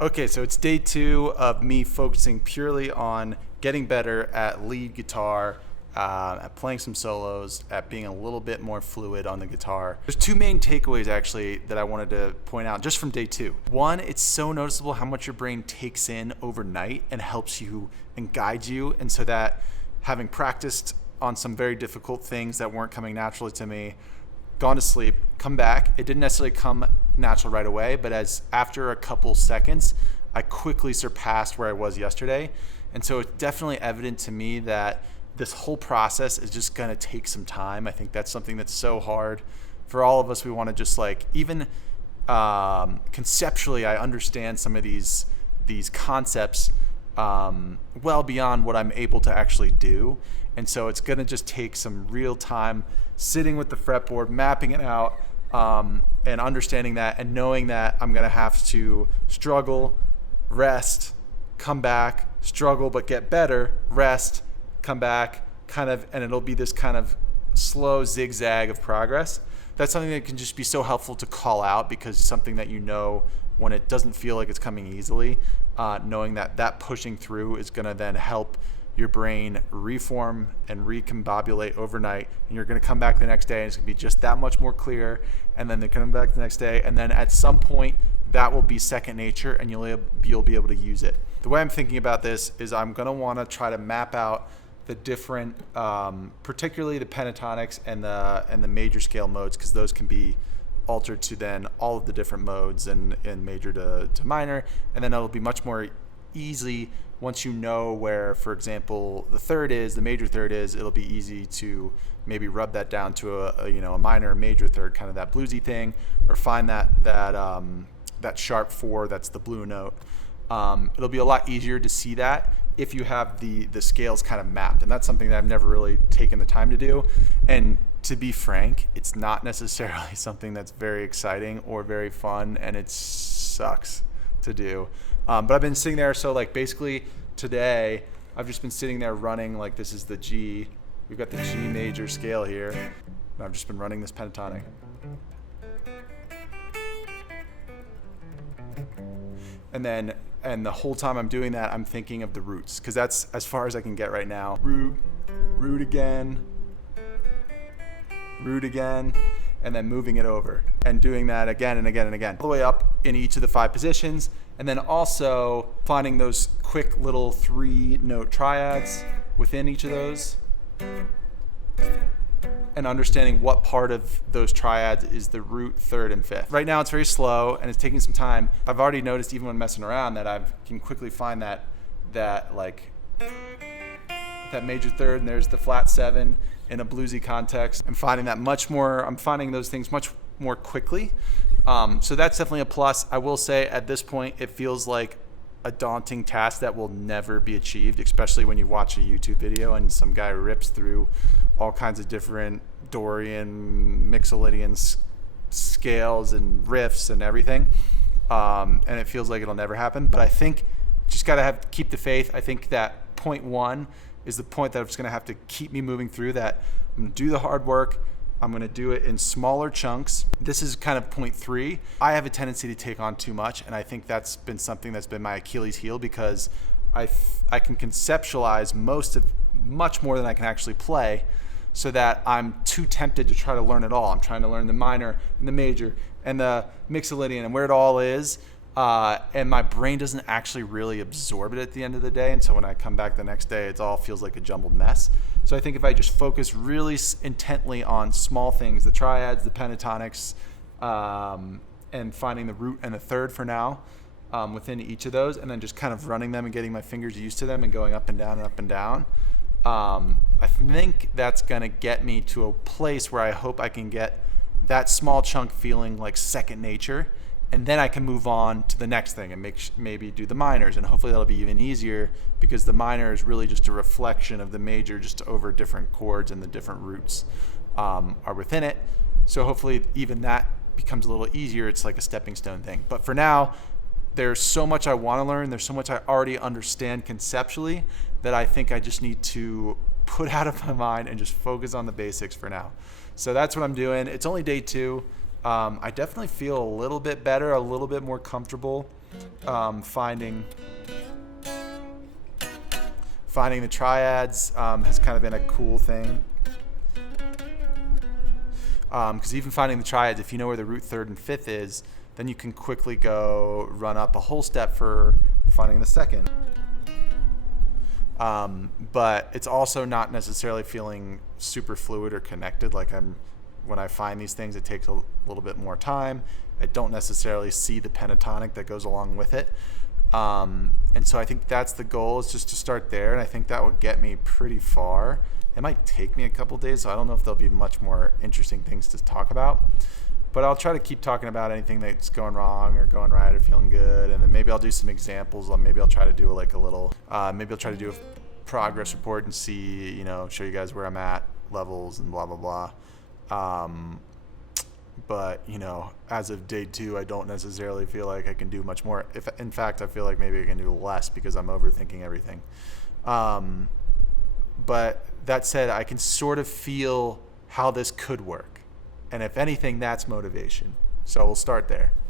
Okay, so it's day 2 of me focusing purely on getting better at lead guitar, at playing some solos, at being a little bit more fluid on the guitar. There's 2 main takeaways actually that I wanted to point out just from day 2. One, it's so noticeable how much your brain takes in overnight and helps you and guides you, and so that having practiced on some very difficult things that weren't coming naturally to me, gone to sleep, come back. It didn't necessarily come natural right away, but as after a couple seconds, I quickly surpassed where I was yesterday. And so it's definitely evident to me that this whole process is just gonna take some time. I think that's something that's so hard for all of us. We wanna just even conceptually, I understand some of these concepts well beyond what I'm able to actually do. And so it's gonna just take some real time sitting with the fretboard, mapping it out, and understanding that and knowing that I'm gonna have to struggle, rest, come back, struggle but get better, rest, come back, and it'll be this kind of slow zigzag of progress. That's something that can just be so helpful to call out, because something that you know when it doesn't feel like it's coming easily, knowing that pushing through is gonna then help your brain reform and recombobulate overnight, and you're going to come back the next day and it's going to be just that much more clear, and then they come back the next day, and then at some point that will be second nature and you'll be able to use it. The way I'm thinking about this is I'm going to want to try to map out the different, particularly the pentatonics and the major scale modes, because those can be altered to then all of the different modes and major to minor, and then it'll be much more easy once you know where, for example, the major third is. It'll be easy to maybe rub that down to a minor or major third, kind of that bluesy thing, or find that sharp 4 that's the blue note. It'll be a lot easier to see that if you have the scales kind of mapped, and that's something that I've never really taken the time to do. And to be frank, it's not necessarily something that's very exciting or very fun, and it sucks to do. But I've been sitting there, so basically today I've just been sitting there running, this is the G. We've got the G major scale here, and I've just been running this pentatonic. And the whole time I'm doing that, I'm thinking of the roots, because that's as far as I can get right now. Root again, and then moving it over and doing that again and again and again, all the way up in each of the 5 positions. And then also finding those quick little 3-note triads within each of those, and understanding what part of those triads is the root, third, and fifth. Right now it's very slow and it's taking some time. I've already noticed, even when messing around, that I can quickly find that major third, and there's the flat 7 in a bluesy context. I'm finding those things much more quickly. So that's definitely a plus. I will say at this point, it feels like a daunting task that will never be achieved, especially when you watch a YouTube video and some guy rips through all kinds of different Dorian, Mixolydian scales and riffs and everything. And it feels like it'll never happen. But I think just gotta keep the faith. I think that point 1 is the point that it's gonna have to keep me moving through that. I'm gonna do the hard work. I'm going to do it in smaller chunks. This is kind of point 3. I have a tendency to take on too much, and I think that's been something that's been my Achilles heel, because I can conceptualize much more than I can actually play, so that I'm too tempted to try to learn it all. I'm trying to learn the minor and the major and the Mixolydian and where it all is, and my brain doesn't actually really absorb it at the end of the day, and so when I come back the next day, it all feels like a jumbled mess. So I think if I just focus really intently on small things, the triads, the pentatonics, and finding the root and the third for now within each of those, and then just kind of running them and getting my fingers used to them and going up and down and up and down, I think that's going to get me to a place where I hope I can get that small chunk feeling like second nature, and then I can move on to the next thing and maybe do the minors, and hopefully that'll be even easier, because the minor is really just a reflection of the major, just over different chords, and the different roots are within it. So hopefully even that becomes a little easier. It's like a stepping stone thing. But for now, there's so much I want to learn. There's so much I already understand conceptually that I think I just need to put out of my mind and just focus on the basics for now. So that's what I'm doing. It's only day 2. I definitely feel a little bit better, a little bit more comfortable Finding the triads has kind of been a cool thing. Because even finding the triads, if you know where the root third and fifth is, then you can quickly go run up a whole step for finding the second. But it's also not necessarily feeling super fluid or connected. Like when I find these things, it takes a little bit more time. I don't necessarily see the pentatonic that goes along with it. And so I think that's the goal, is just to start there. And I think that will get me pretty far. It might take me a couple days, so I don't know if there'll be much more interesting things to talk about. But I'll try to keep talking about anything that's going wrong or going right or feeling good. And then maybe I'll do some examples. Maybe I'll try to do maybe I'll try to do a progress report and see, show you guys where I'm at, levels and blah, blah, blah. But, as of day 2, I don't necessarily feel like I can do much more. In fact, I feel like maybe I can do less because I'm overthinking everything. But that said, I can sort of feel how this could work. And if anything, that's motivation. So we'll start there.